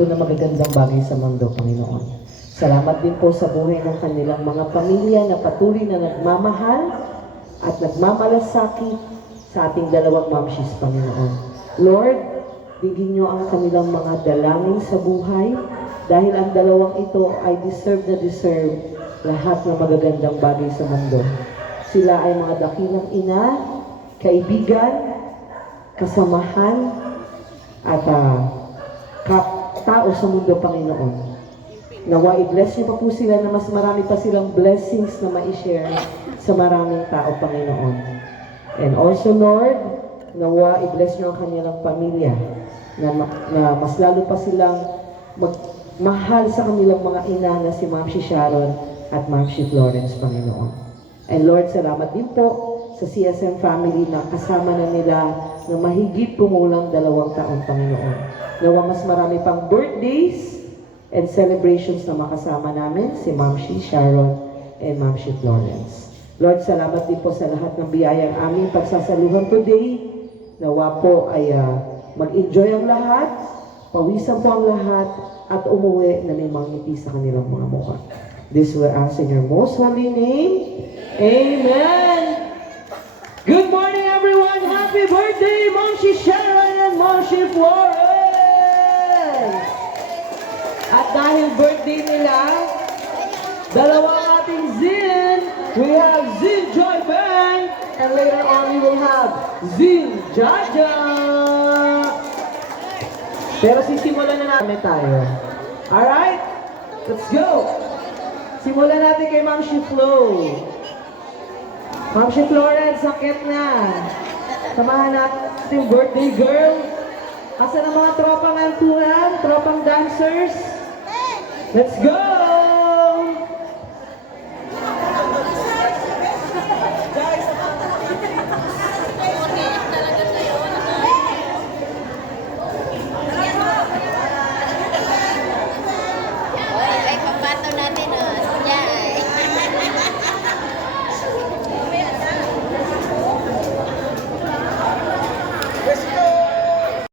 po na magagandang bagay sa mundo, Panginoon. Salamat din po sa buhay ng kanilang mga pamilya na patuloy na nagmamahal at nagmamalasakit sa ating dalawang mamshis, Panginoon. Lord, bigyan niyo ang kanilang mga dalangin sa buhay dahil ang dalawang ito ay deserve lahat ng magagandang bagay sa mundo. Sila ay mga dakilang ina, kaibigan, kasamahan, at tao sa mundo, Panginoon. Nawa i-bless niyo pa po sila na mas marami pa silang blessings na ma-share sa maraming tao, Panginoon. And also, Lord, nawa i-bless niyo ang kanilang pamilya na mas lalo pa silang magmahal sa kanilang mga ina na si Ma'am si Sharon at Ma'am si Florence, Panginoon. And Lord, salamat din po sa CSM family na kasama na nila na mahigit kumulang 2 taon, Panginoon. Nawa mas marami pang birthdays and celebrations na makasama namin si Ma'am si Sharon and Ma'am si Florence. Lord, salamat din po sa lahat ng biyayang aming pagsasaluhan today. Nawa po ay mag-enjoy ang lahat, pawisan po ang lahat, at umuwi na may mga ngiti sa kanilang mga mukha. This we ask in your most holy name. Amen! Good morning, everyone! Happy birthday, Ma'am si Sharon and Ma'am si Florence! At dahil birthday nila, dalawang ating Zin, we have Zin Joy Band, and later on we will have Zin Jaja. Pero sisimulan na natin tayo. Alright? Let's go! Simulan natin kay Ma'am si Flo. Ma'am si Florence, sakit na. Samahan natin birthday girl. Asan ang mga tropang antunan, tropang dancers? Let's go!